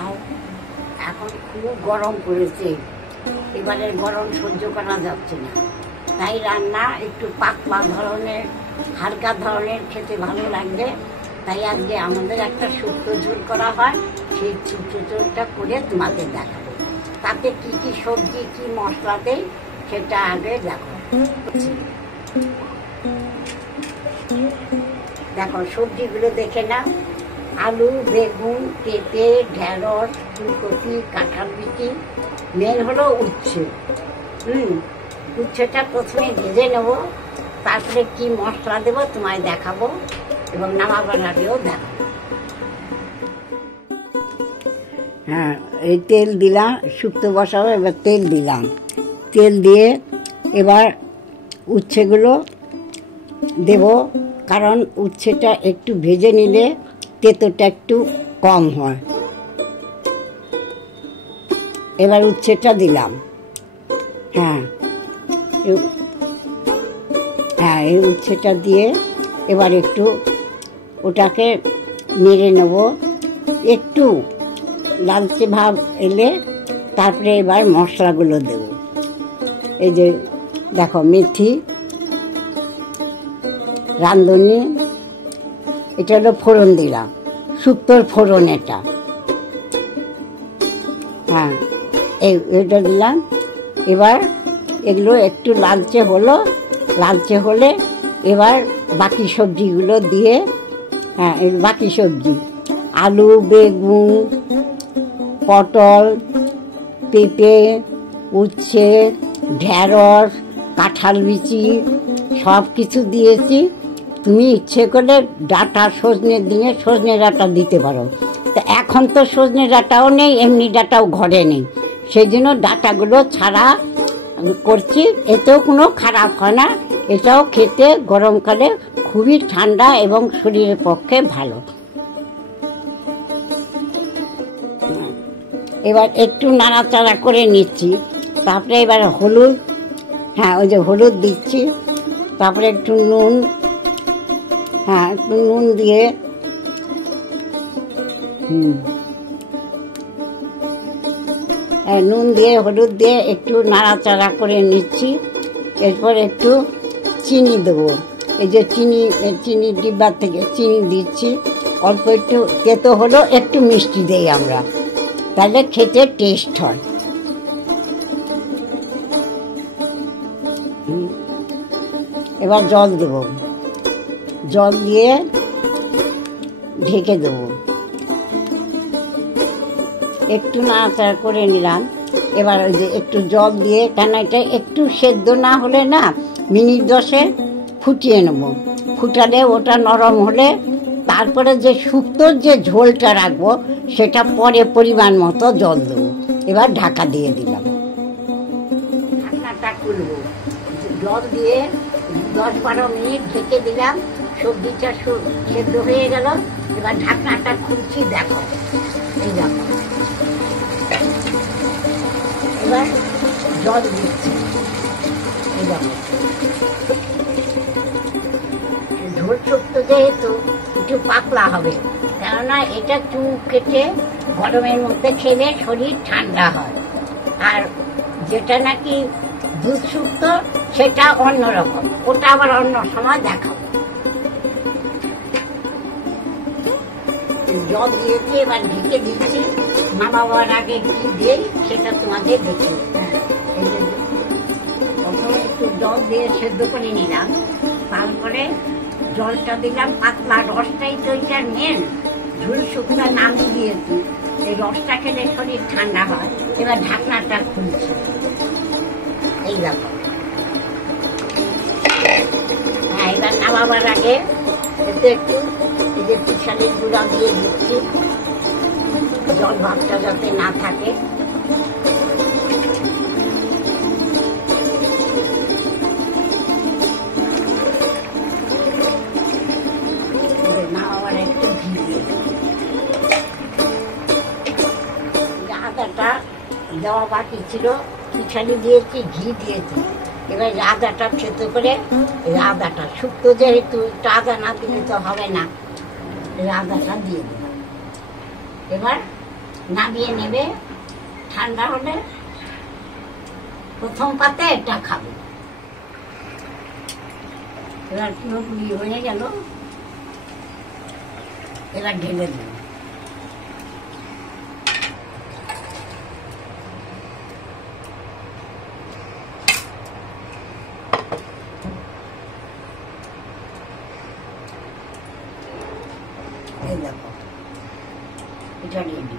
আর এখন খুব গরম পড়েছে, এবারে গরম সহ্য করা যাচ্ছে না, তাই রান্না একটু পাতলা ধরনের, হালকা ধরনের খেতে ভালো লাগবে। তাই আজকে আমাদের একটা শুক্তো ঝোল করা হয়, সেই শুক্তো ঝোলটা করে তোমাদের দেখাবো। তাতে কি কি সবজি কি মশলা দেয় সেটা আগে দেখো। দেখো সবজিগুলো দেখে না, আলু, বেগুন, পেঁপে, ঢেঁড়স, ফুলকপি, কাঁঠাল বিচি, মেন হলো উচ্ছে। উচ্ছেটা প্রথমে ভেজে নেব, তারপরে কি মশলা দেবো তোমায় দেখাবো এবং নামাবার আগেও দেখাবো। হ্যাঁ, এই তেল দিলাম, শুক্তো বসাবো, এবার তেল দিলাম। তেল দিয়ে এবার উচ্ছেগুলো দেব, কারণ উচ্ছেটা একটু ভেজে নিলে তেতোটা একটু কম হয়। এবার উচ্ছেটা দিলাম। হ্যাঁ, এই উচ্ছেটা দিয়ে এবার একটু ওটাকে নেড়ে নেব, একটু লালচে ভাব এলে তারপরে এবার মশলাগুলো দেব। এই যে দেখো, মেথি, রাঁধুনি, এটা হলো ফোড়ন দিলাম, শুক্তোর ফোড়ন এটা। হ্যাঁ, এটা দিলাম। এবার এগুলো একটু লালচে হলো, লালচে হলে এবার বাকি সবজিগুলো দিয়ে, হ্যাঁ বাকি সবজি আলু, বেগুন, পটল, পেঁপে, উচ্ছে, ঢেঁড়স, কাঁঠাল বিচি সব কিছু দিয়েছি। তুমি ইচ্ছে করলে ডাঁটা, সজনের দিনে সজনে ডাঁটা দিতে পারো। তা এখন তো সজনে ডাঁটাও নেই, এমনি ডাঁটাও ঘরে নেই, সেই জন্য ডাঁটাগুলো ছাড়া করছি। এতেও কোনো খারাপ হয় না, এটাও খেতে গরমকালে খুবই ঠান্ডা এবং শরীরের পক্ষে ভালো। এবার একটু নাড়াচাড়া করে নিচ্ছি, তারপরে এবার হলুদ, হ্যাঁ ওই যে হলুদ দিচ্ছি, তারপরে একটু নুন, হ্যাঁ একটু নুন দিয়ে, নুন দিয়ে হলুদ দিয়ে একটু নাড়াচাড়া করে নিচ্ছি। এরপর একটু চিনি দেবো, এই যে চিনি ডিব্বা থেকে চিনি দিচ্ছি, অল্প একটু তেতো হলো, একটু মিষ্টি দেই আমরা, তাহলে খেতে টেস্ট হয়। এবার জল দেব, জল দিয়ে ঢেকে দেব, একটু নাড়াচাড়া করে নিলাম। এবার ওই যে একটু জল দিয়ে, কেন এটা একটু সেদ্ধ না হলে না, মিনিট 10 ফুটিয়ে নেব। ফুটালে ওটা নরম হলে তারপরে যে শুক্তোর যে ঝোলটা রাখবো সেটা পরে পরিমাণ মতো জল দেবো। এবার ঢাকা দিয়ে দিলাম, ঢাকনাটা খুলবো, জল দিয়ে 10-12 মিনিট ঢেকে দিলাম। সবজিটা সেদ্ধ হয়ে গেল, এবার ঢাকনাটা খুলছি, দেখো এই দেখো। এবার জল দিচ্ছি, এই দেখো। ঝোল শুক্তো যেহেতু একটু পাতলা হবে, কেননা এটা চুপ কেটে গরমের মধ্যে খেলে শরীর ঠান্ডা হয়। আর যেটা নাকি দুধ শুক্তো সেটা অন্যরকম, ওটা আবার অন্য সময় দেখাবো। জল দিয়েছি, এবার ঢেকে দিচ্ছি। নামাবার আগে কি দেই সেটা তোমাদের দেখি। প্রথমে একটু জল দিয়ে সেদ্ধ করে নিলাম, তারপরে জলটা দিলাম পাতলা, রসটাই তো এটার মেন। ঝোল শুক্তো নাম দিয়েছি, এই রসটা খেলে শরীর ঠান্ডা হয়। এবার ঢাকনাটা খুলছি, এই ব্যাপার। হ্যাঁ, এবার নামাবার আগে এতে একটু এই যে পিছালির গুঁড়া দিয়ে দিচ্ছি, জল ভাবটা যাতে না থাকে। নামাবার একটু ঘি দিয়ে, আদাটা দেওয়া বাকি ছিল, পিছালি দিয়েছি, ঘি দিয়েছি। এবার আদাটা সেদ্ধ করে, আদাটা শুক্তো যেহেতু আদা না দিলে তো হবে না, আদাটা দিয়ে দিলাম। এবার নামিয়ে নেবে, ঠান্ডা হলে প্রথম পাতে এটা খাবে। এবার পুরোপুরি হয়ে গেল, এবার ঢেলে দেবে। এই দেখো, এটা রেডি।